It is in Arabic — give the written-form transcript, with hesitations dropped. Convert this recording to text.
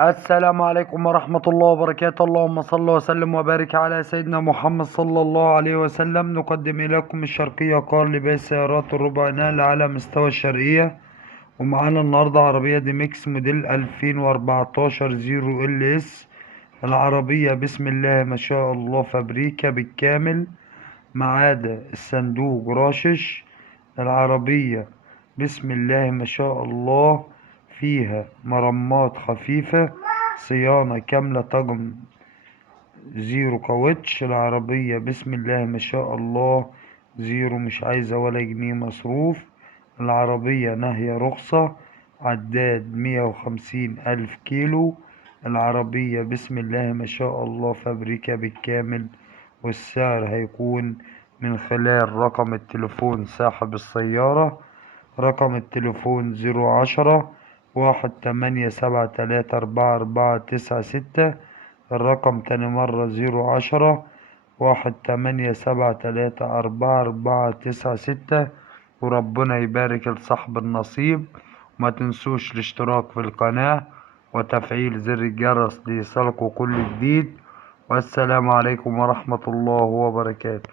السلام عليكم ورحمة الله وبركاته. اللهم صل وسلم وبارك على سيدنا محمد صلى الله عليه وسلم. نقدم إليكم الشرقية كار لبيع السيارات الربع نقل على مستوى الشرقية. ومعانا النهاردة عربية دي ميكس موديل 2014 زيرو ال اس. العربية بسم الله ما شاء الله فابريكا بالكامل ما عدا الصندوق راشش. العربية بسم الله ما شاء الله فيها مرمات خفيفة، صيانة كاملة، طقم زيرو كاوتش. العربية بسم الله ما شاء الله زيرو، مش عايزة ولا جنيه مصروف. العربية ناهية رخصة، عداد 150,000 كيلو. العربية بسم الله ما شاء الله فابريكا بالكامل. والسعر هيكون من خلال رقم التليفون صاحب السيارة. رقم التليفون 010 18734496. الرقم تاني مرة 010 18734496. وربنا يبارك لصاحب النصيب. وما تنسوش الاشتراك في القناة وتفعيل زر الجرس ليصلكوا كل جديد. والسلام عليكم ورحمة الله وبركاته.